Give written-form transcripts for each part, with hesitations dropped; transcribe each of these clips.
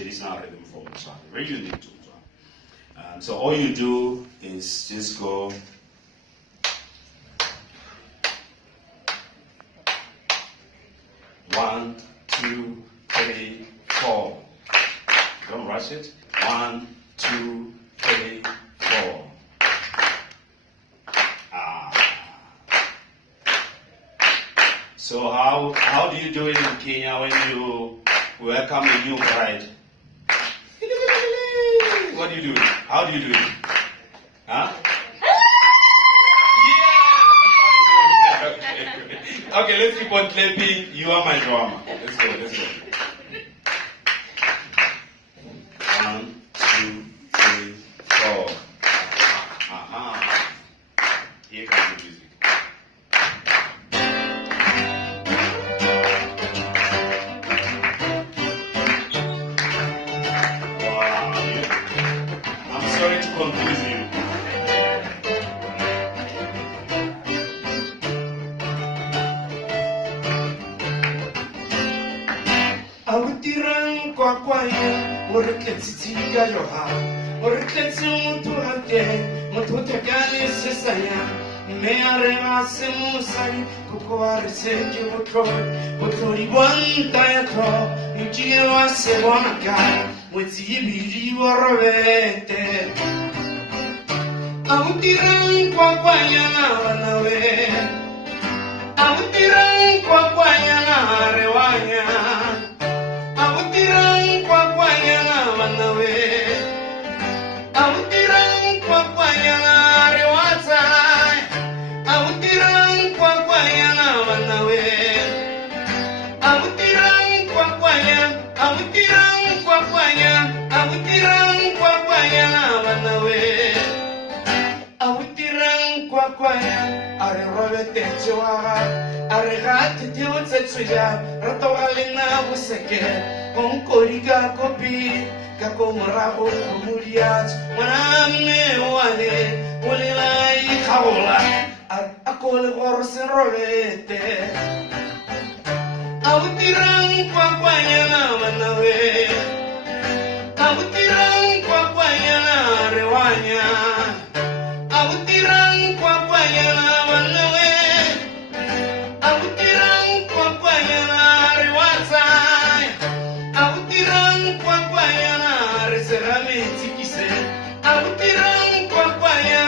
traditional rhythm for Botswana, very unique to Botswana. So all you do is just go. One, two, three, four. Don't rush it. 1, 2, 3, 4. So how do you do it in Kenya when you welcome a new bride? What do you do? How do you do it? Huh? Yeah! Okay, let's keep on clapping. You are my drama. Let's go. 1, 2, 3, 4. Here comes the music. Wow. I'm sorry to confuse you. Abutirang kwakwaya, muriketsitsika yoha, muriketsi muturante, mututekani sesaya, mearema semusari, kukwari seki mutlori wanta yato, mujiro sebonaka, mwetsibiri warobete. Abutirang kwakwaya wanawe, abutirang kwakwaya rewanya. Abutirang kwakwanya manawe, abutirang kwakwanya rewata, abutirang kwakwanya manawe, abutirang kwakwanya manawe, abutirang kwakwanya are robete chwa, are gati tsetsuya, ratogalena buseke. Onkoriga kopi, kakomarago komuriat, maname wale, ulilai kaola, akole gorsen robete. Abutirang kwakwanya manawe, abutirang kwakwanya rewanya, abutirang kwakwanya manawe, abutirang kwakwanya rewata. Abutirang kwakwanya reseramenti kise. Abutirang kwakwanya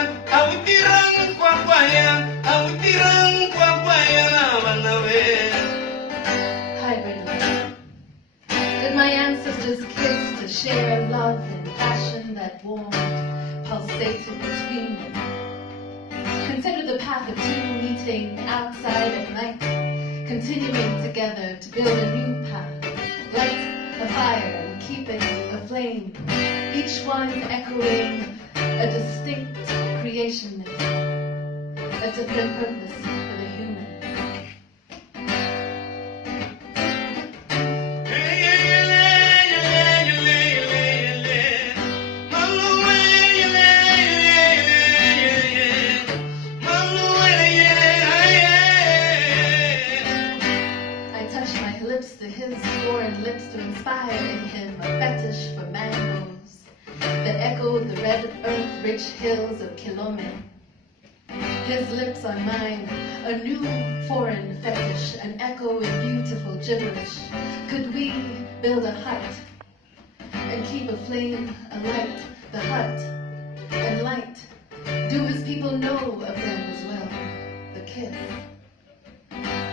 manawe. Hybrid love. Did my ancestors kiss to share love and passion that warmed, pulsated between them? Consider the path of two meeting outside at night, continuing together to build a new path. Light a fire and keep it aflame, each one echoing a distinct creation myth, a different purpose for the human. I touch my lips to his foreign lips to inspire in him a fetish for mangoes that echoed the red earth-rich hills of Kilome. His lips on mine, a new foreign fetish, an echo in beautiful gibberish. Could we build a hut and keep a flame alight, the hut and light? Do his people know of them as well, the kiss?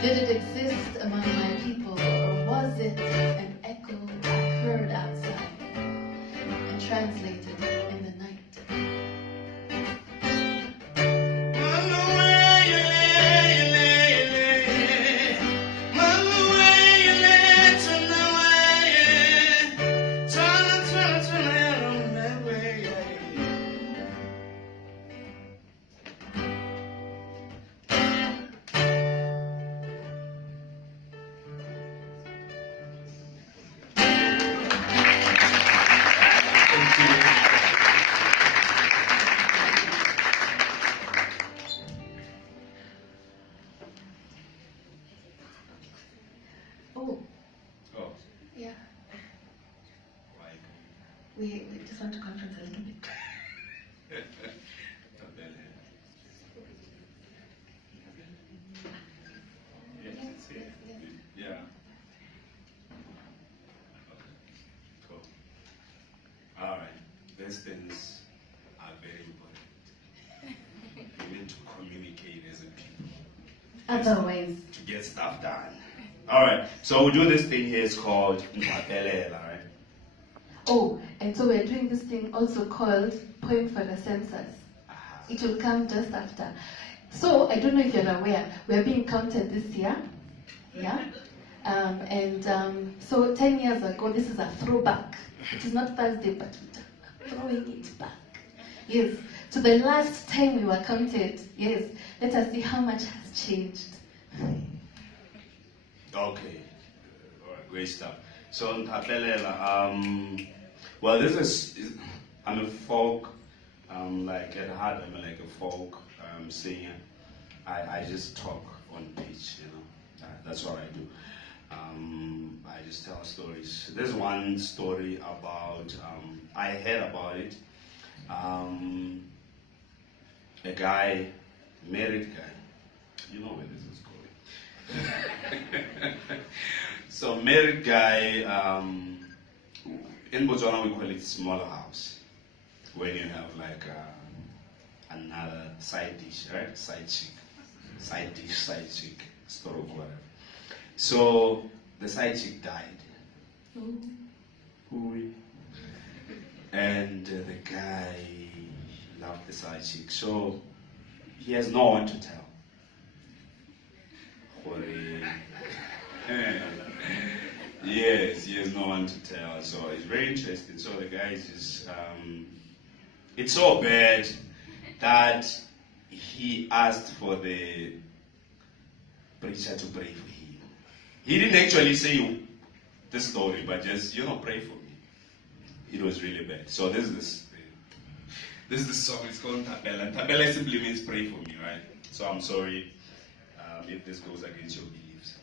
Did it exist among my people, or was it an echo I heard outside and translated in the night? We just want to conference a little bit. Yes, it's here. Yeah. Cool. All right. These things are very important. We need to communicate as a people. Otherwise, To get stuff done. All right. So we do this thing here. It's called Ngwatilo, right? oh, and so we're doing this thing also called Poem for the Census. It will come just after. So, I don't know if you're aware, we're being counted this year. Yeah? So 10 years ago, this is a throwback. It is not Thursday, but we're throwing it back. Yes, to the last time we were counted. Yes, let us see how much has changed. Okay. All right, great stuff. So, Ngwatilo, well, I'm a folk, like at heart, I'm like a folk singer. I just talk on pitch, you know. That's what I do. I just tell stories. There's one story about, I heard about it. A guy, married guy. You know where this is going. So married guy, in Botswana we call it smaller house. When you have like another side dish, right? Side chick. Side dish, side chick, store of whatever. So the side chick died. Ooh. And the guy loved the side chick. So he has no one to tell. Yes, he has no one to tell. So it's very interesting. So the guy is just, it's so bad that he asked for the preacher to pray for him. He didn't actually say the story, but just, pray for me. It was really bad. So this is the song. It's called Tabela. Tabela simply means pray for me, right? So I'm sorry if this goes against your beliefs.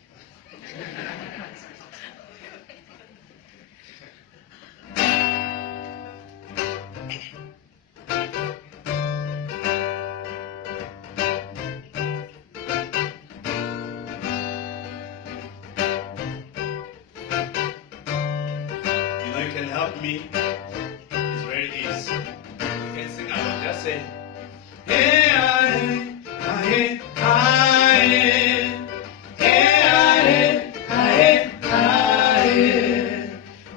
You can help me. It's very easy. You can sing along. Just say, hey, aye, aye, aye. Hey, aye, aye, aye.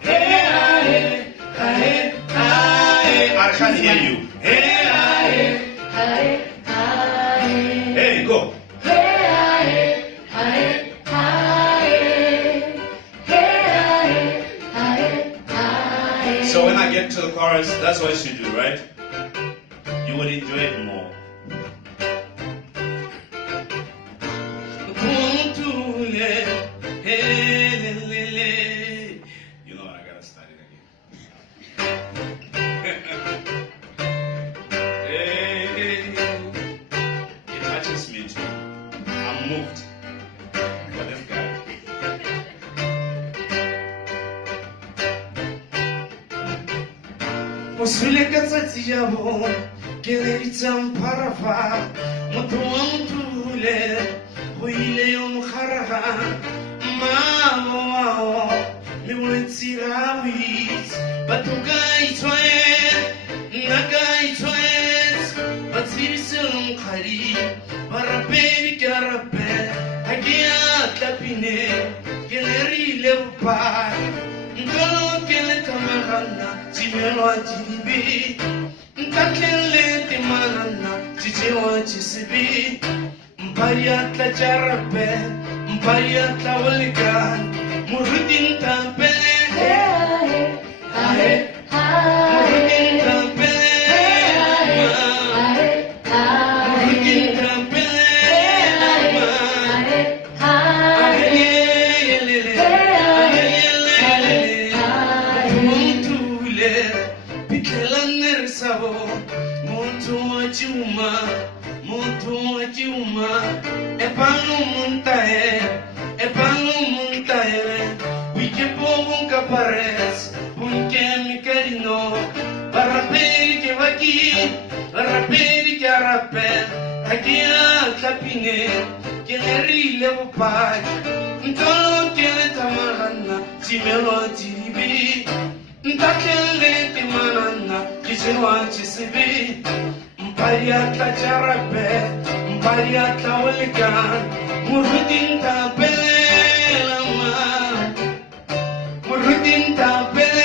Hey, aye, aye, aye. I can't hear you. Hey, aye, aye, aye. Hey, go. So when I get to the chorus, that's what you should do, right? You would enjoy it more. You know what, I gotta start it again. Hey, it touches me too. I'm moved by this guy. Mosule katsatsi jabo keletsa mparafa motho wa motule go ile yo mogaraga mamo wao me wetsira wits batho ka itshwe nna ka itshwe batsibiselo mokgadi barapedi ke rape ha ke ya tlapine ke le rile bopaki ntlo ke le tamagana Chimelo chibi, ntaklele timanana, chichewa chisibi, mparia tla charape, mparia tla walika, murutin tampele, ahe, murutin tampele, murutin tampele, Epanu muntae, wiki po bunka pares, bunke mikarino, rapedi ke a rapela ga ke a tlapineng ke nerile bopaki ntolo ke tamagana timelo tibi ntatlele timanana ke tsenwa tsebe mpadi atla jarape mpadi atla olekan murudin tabela ma murudin tabela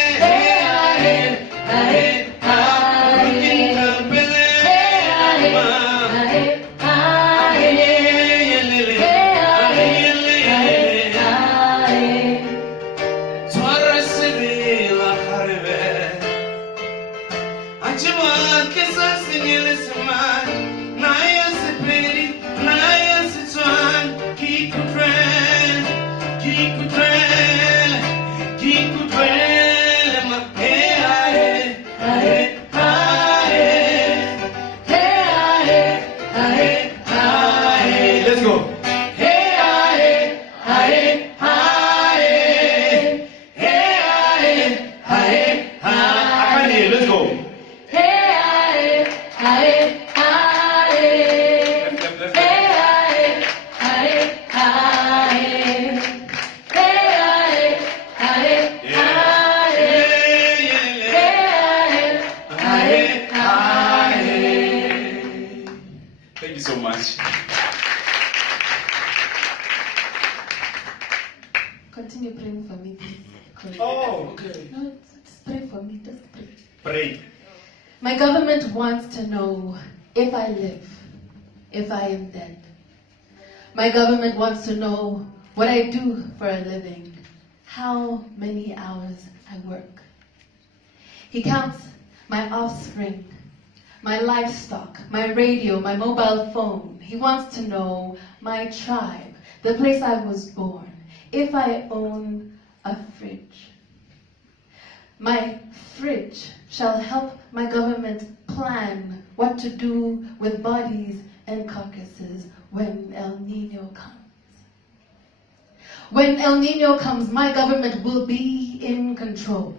Thank you so much. Continue praying for me, please. Oh, okay. No, just pray for me. Just pray. Pray. My government wants to know if I live, if I am dead. My government wants to know what I do for a living, how many hours I work. He counts my offspring, my livestock, my radio, my mobile phone. He wants to know my tribe, the place I was born, if I own a fridge. My fridge shall help my government plan what to do with bodies and carcasses when El Nino comes. When El Nino comes, my government will be in control.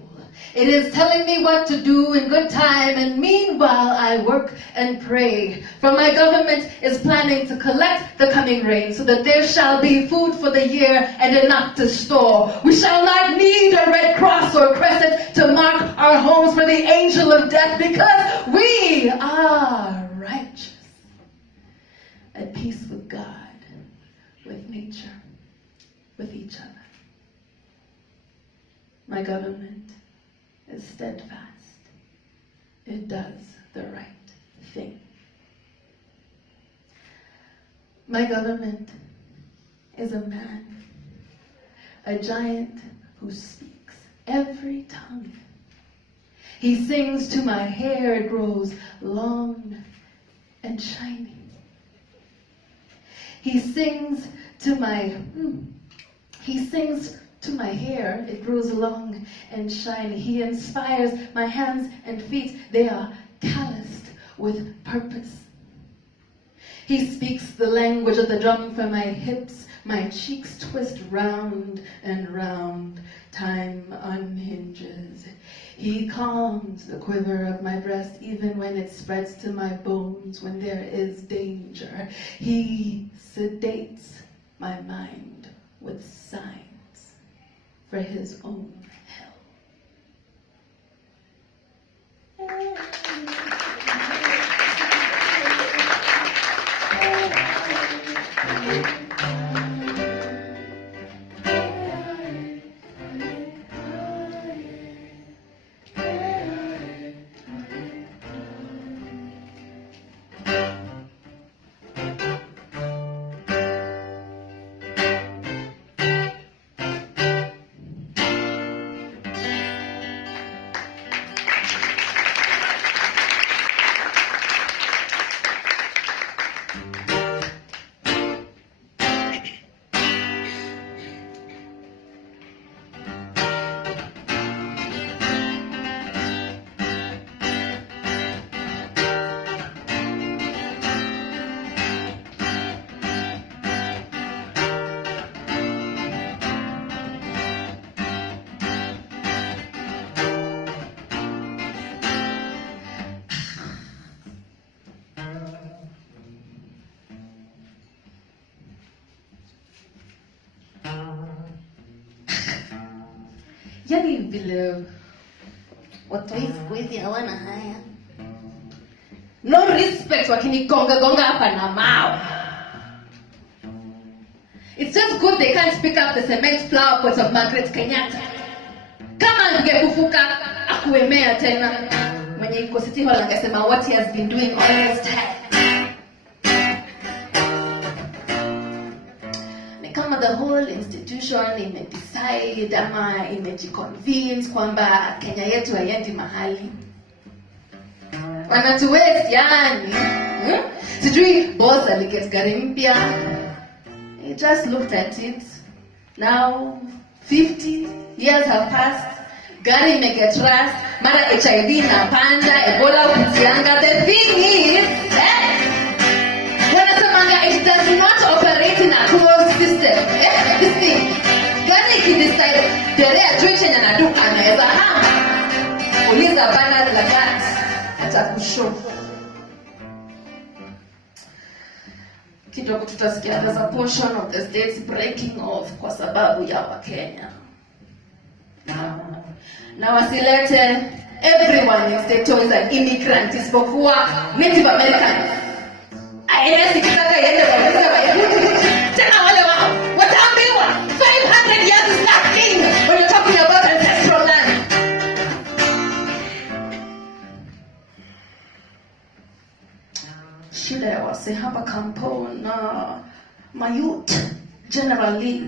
It is telling me what to do in good time, and meanwhile I work and pray. For my government is planning to collect the coming rain so that there shall be food for the year and enough to store. We shall not need a red cross or crescent to mark our homes for the angel of death, because we are righteous, at peace with God, with nature, with each other. My government is steadfast. It does the right thing. My government is a man, a giant who speaks every tongue. He sings to my hair, it grows long and shiny. He sings to my hair, it grows long and shiny. He inspires my hands and feet, they are calloused with purpose. He speaks the language of the drum for my hips, my cheeks twist round and round, time unhinges. He calms the quiver of my breast even when it spreads to my bones when there is danger. He sedates my mind with signs for his own hell. Yani vile watu siku hizi hawana haya. No respect wakinigonga hapa na mawe. It's just good they can't pick up the cement flower pot of Margaret Kenyatta. Kama angekufuka akuemea tena. Mwenye iko City Hall angesema what he has been doing all this time. Ni kama the whole institution imedecide ama imejiconvince kwamba Kenya yetu haiendi mahali. Wanatuwezi yani. Sijui boss aliget gari mpya. He just looked at it. Now 50 years have passed. Gari imeget rust. Mara HIV na panda, Ebola ukitianga. The thing is, wanasemanga it does not operate in a closed system. This thing. Gari ikidecide, dere ajue chenye anadu anaweza hama. Uliza bana la gas. Atakushow. Kidogo tutasikia there's a portion of the states breaking off kwa sababu ya Wakenya. Na wasilete everyone in state is an immigrant isipokuwa Native Americans. Aende kitaka yende tena wale wao wataambiwa 500 years is nothing when you're talking about ancestral land. Shida ya wase hapa kampo na mayut generally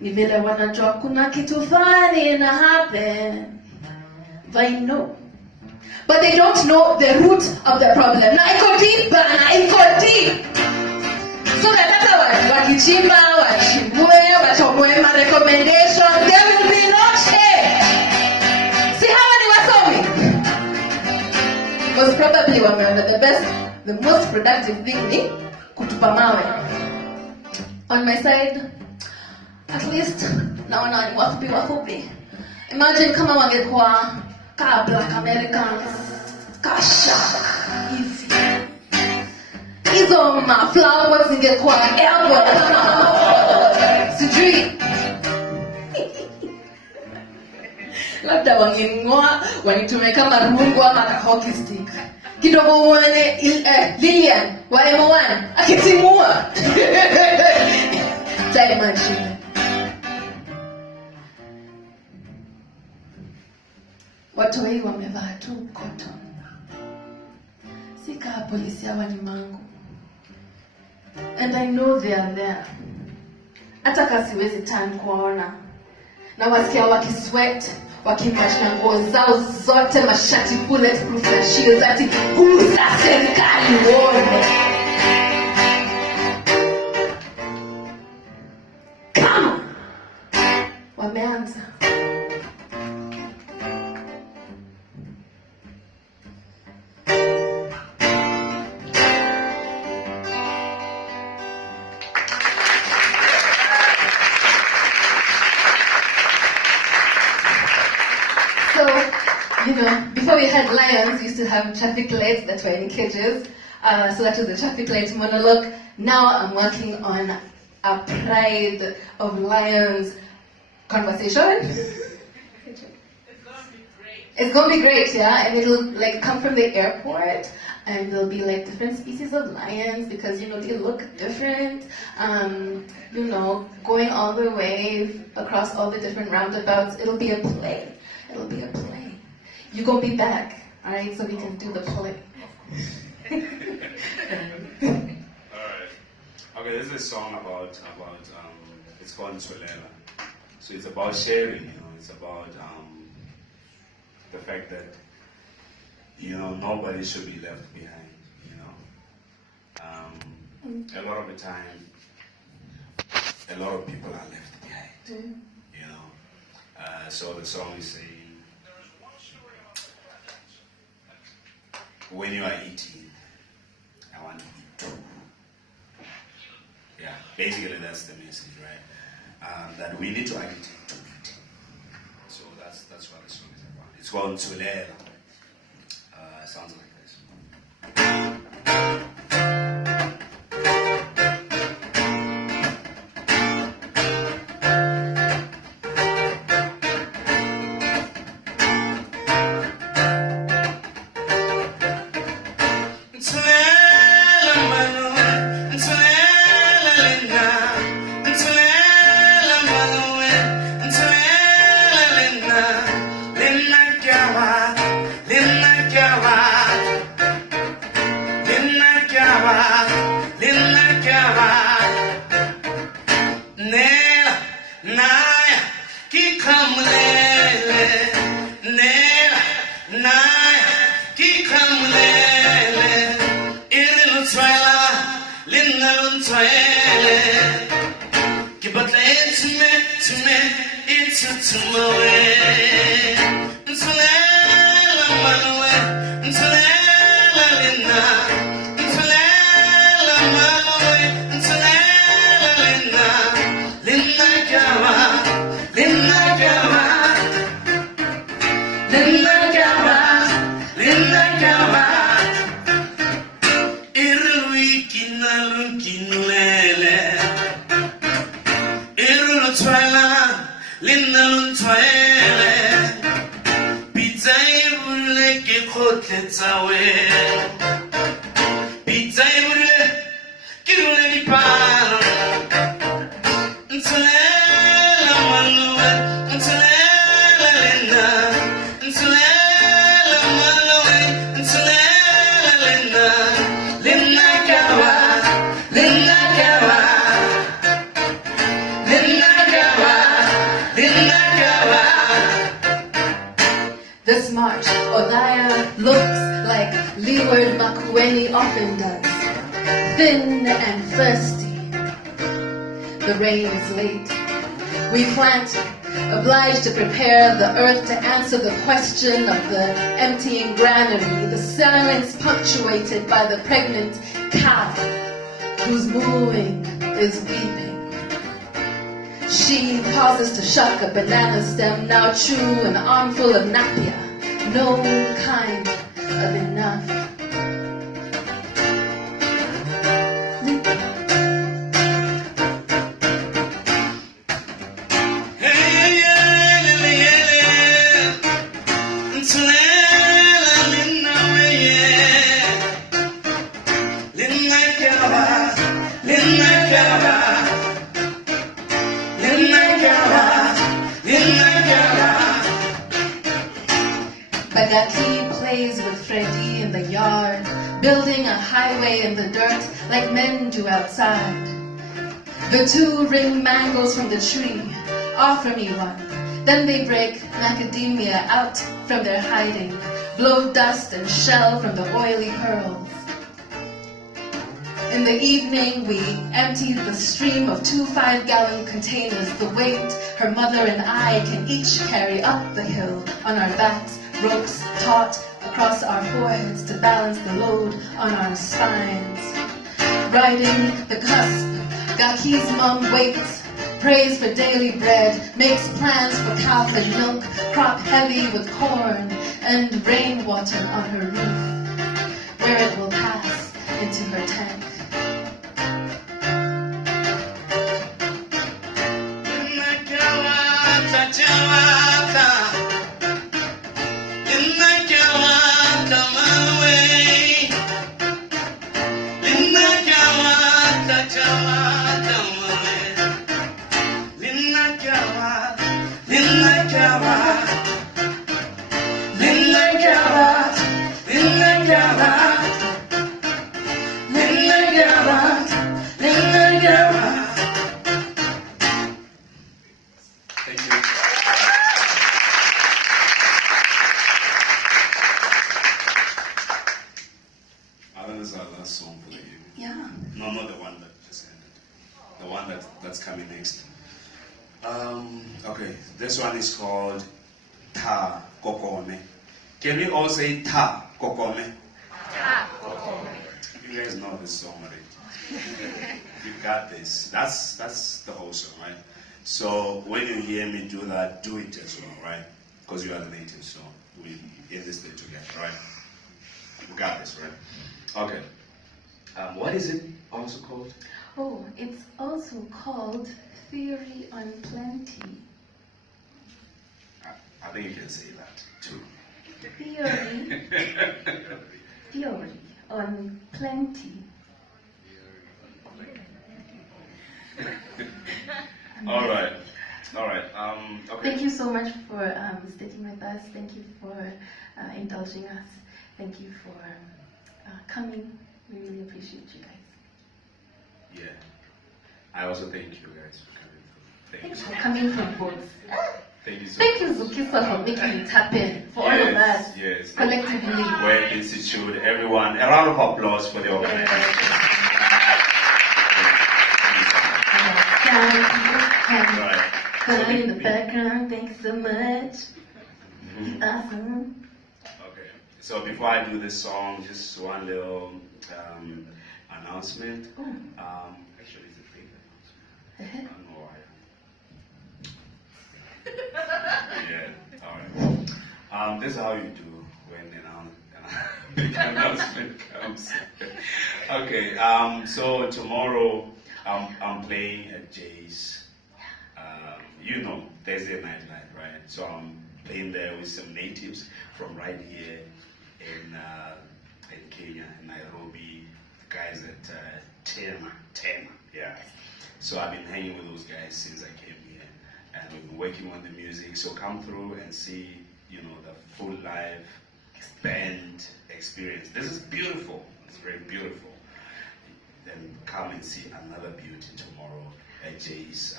ni vile wanajua kuna kitu fulani ina happen. They know. But they don't know the root of the problem. Na iko deep bana, iko deep. So that hata wakichimba, wachimbue, watoboe ma recommendation, there will be no change. Si hawa ni wasomi. Most probably wameona the most productive thing ni kutupa mawe. On my side, at least naona ni wafupi. Imagine kama wangekuwa ka Black Americans, kasha hivi. Hizo maflowers zingekuwa airborne. Sijui. Labda wangeng'oa wanitume kama rungu ama hockey stick. Kidogo uone Lilian wa M1 akitimua. Time machine. Watu wengi wamevaa tu cotton. Sika polisi hawa ni mangu. And I know they are there. Hata kasiwezi turn kuona. Na wasikia wakisweat, wakimash na nguo zao zote mashati bulletproof na shields ati huza serikali uone. Kama wameanza. Before we had lions, we used to have traffic lights that were in cages. So that was the traffic light monologue. Now I'm working on a pride of lions conversation. It's gonna be great, yeah. And it'll like come from the airport, and there'll be like different species of lions because they look different. Going all the way across all the different roundabouts. It'll be a play. You're gonna be back, all right? So we can do the play. All right. Okay, this is a song about it's called Ngwatilo. So it's about sharing. It's about the fact that nobody should be left behind. A lot of the time, a lot of people are left behind. So the song is saying, when you are eating, I want to eat too. Yeah, basically that's the message, right? That we need to eat to eat. So that's what the song is about. It's called Ngwatilo. Sounds like this. Tletsawe Pizza Kirule di Pano Nsulela Manuwe Nsulela Lena Nsulela Manuwe Nsulela Lena Lena Kawa Lena Kawa Lena Kawa Lena Kawa. This march, Odaya looks like Leeward Makueni often does, thin and thirsty. The rain is late. We plant, obliged to prepare the earth to answer the question of the emptying granary, the silence punctuated by the pregnant cow, whose mooing is weeping. She pauses to shuck a banana stem, now chew an armful of napier, no kind of enough. Bagaki plays with Freddy in the yard, building a highway in the dirt like men do outside. The two wring mangoes from the tree. Offer me one. Then they break macadamia out from their hiding, blow dust and shell from the oily pearls. In the evening, we emptied the stream of 2 5-gallon containers, the weight her mother and I can each carry up the hill on our backs, ropes taut across our foreheads to balance the load on our spines. Riding the cusp, Gaki's mom waits, prays for daily bread, makes plans for calf and milk, crop heavy with corn and rainwater on her roof, where it will pass into her tank. This one is called Ta Kokome. Can we all say Ta Kokome? Ta Kokome. You guys know this song already. You got this. That's the whole song, right? So when you hear me do that, do it as well, right? Because you are the native, so we in this day together, right? We got this, right? Okay. What is it also called? Oh, it's also called Theory on Plenty. I think you can say that too. Theory on Plenty. All right. Okay. Thank you so much for sticking with us. Thank you for indulging us. Thank you for coming. We really appreciate you guys. Yeah. I also thank you guys for coming. Thanks for coming from both. Thank you so Thank you, much. Zukisa, for making it happen. For all of us. Yes. Collectively. Goethe Institute, everyone. A round of applause for the organization. Right. In the background, thanks so much. Awesome. Okay. So before I do this song, just one little announcement. Actually, it's a fake announcement. I don't know why. Yeah. All right. This is how you do when an announcement comes. Okay. So tomorrow I'm playing at Jay's. You know, Thursday night, right? So I'm playing there with some natives from right here in Kenya, in Nairobi, the guys at Tema, yeah. So I've been hanging with those guys since I came here, and we've been working on the music. So come through and see, you know, the full live band experience. This is beautiful. It's very beautiful. Then come and see another beauty tomorrow at Jay's.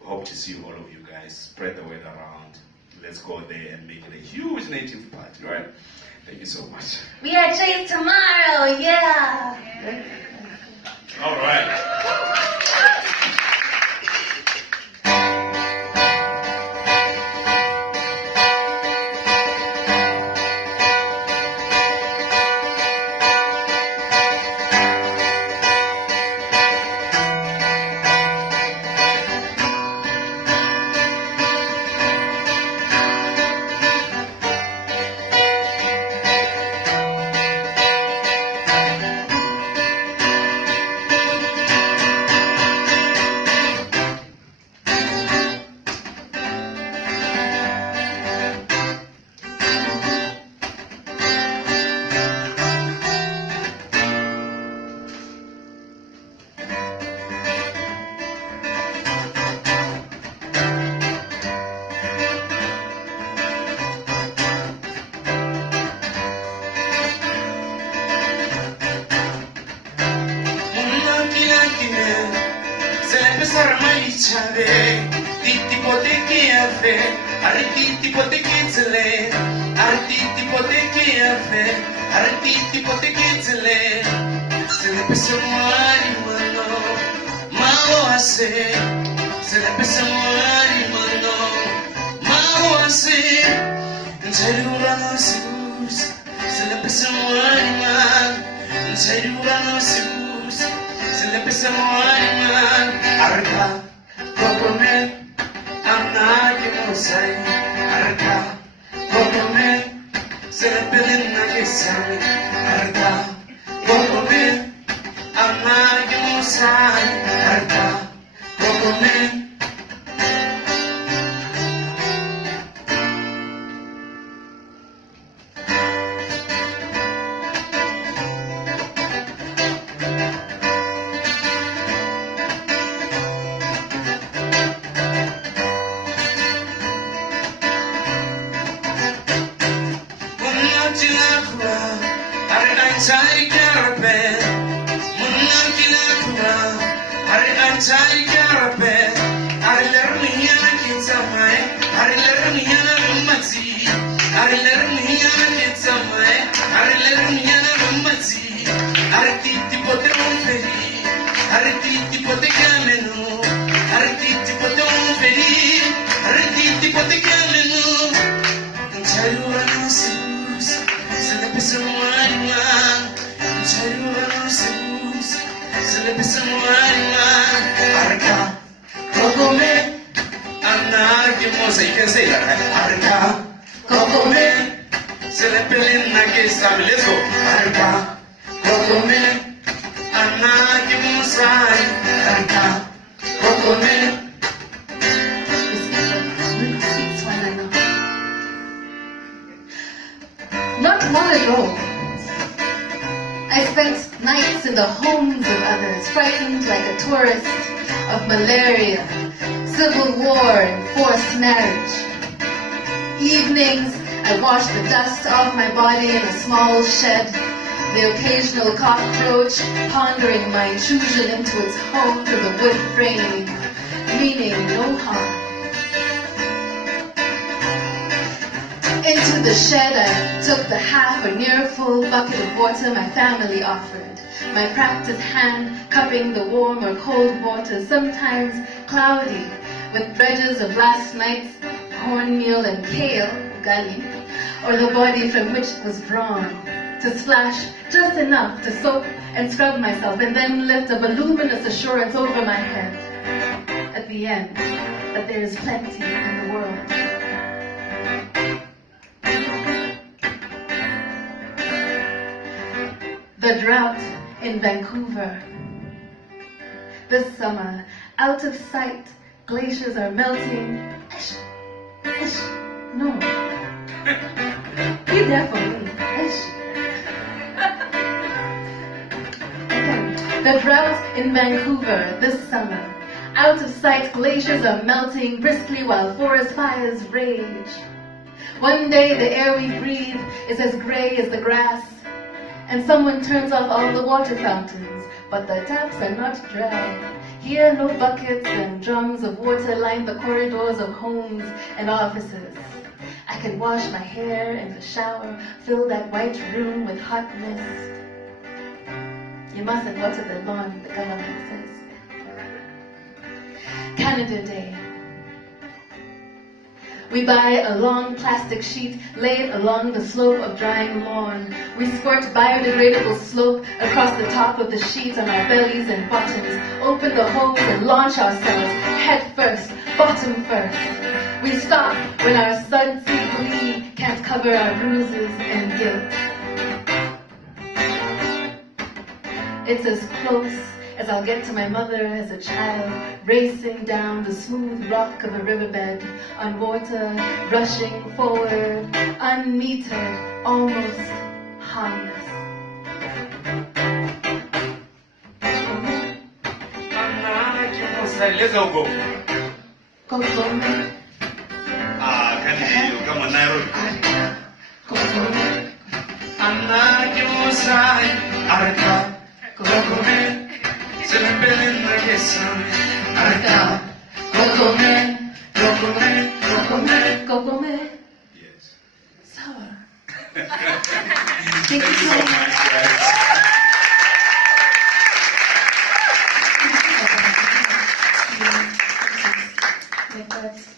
Hope to see all of you guys. Spread the word around. Let's go there and make it a huge native party, right? Thank you so much. We are Jay's tomorrow, yeah. All right. Not long ago, I spent nights in the homes of others, frightened like a tourist of malaria, civil war, and forced marriage. Evenings, I washed the dust off my body in a small shed, the occasional cockroach pondering my intrusion into its home through the wood frame, meaning no harm. Into the shed I took the half or near full bucket of water my family offered, my practiced hand cupping the warm or cold water, sometimes cloudy, with dredges of last night's cornmeal and kale, ugali, or the body from which it was drawn, to splash just enough to soak and scrub myself, and then lift a voluminous assurance over my head at the end that there is plenty in the world. The drought in Vancouver. This summer, out of sight, glaciers are melting. No. Be there for me. The drought in Vancouver this summer. Out of sight, glaciers are melting briskly while forest fires rage. One day the air we breathe is as gray as the grass, and someone turns off all the water fountains, but the taps are not dry. Here no buckets and drums of water line the corridors of homes and offices. I can wash my hair in the shower, fill that white room with hot mist. You mustn't water the lawn, the government says. Canada Day. We buy a long plastic sheet, lay it along the slope of drying lawn. We squirt biodegradable soap across the top of the sheet on our bellies and bottoms, open the hose and launch ourselves, head first, bottom first. We stop when our sudsy glee can't cover our bruises and guilt. It's as close as I'll get to my mother as a child, racing down the smooth rock of a riverbed, on water, rushing forward, unmetered, almost harmless. Let's all go. Go, go, Can't come on, Nairobi. go, go, Anna, you say, Arka, go, go, Celebrating the kissan, Arka, go, go, go, go. Yes. Sour. Thank you so much, guys. Like that.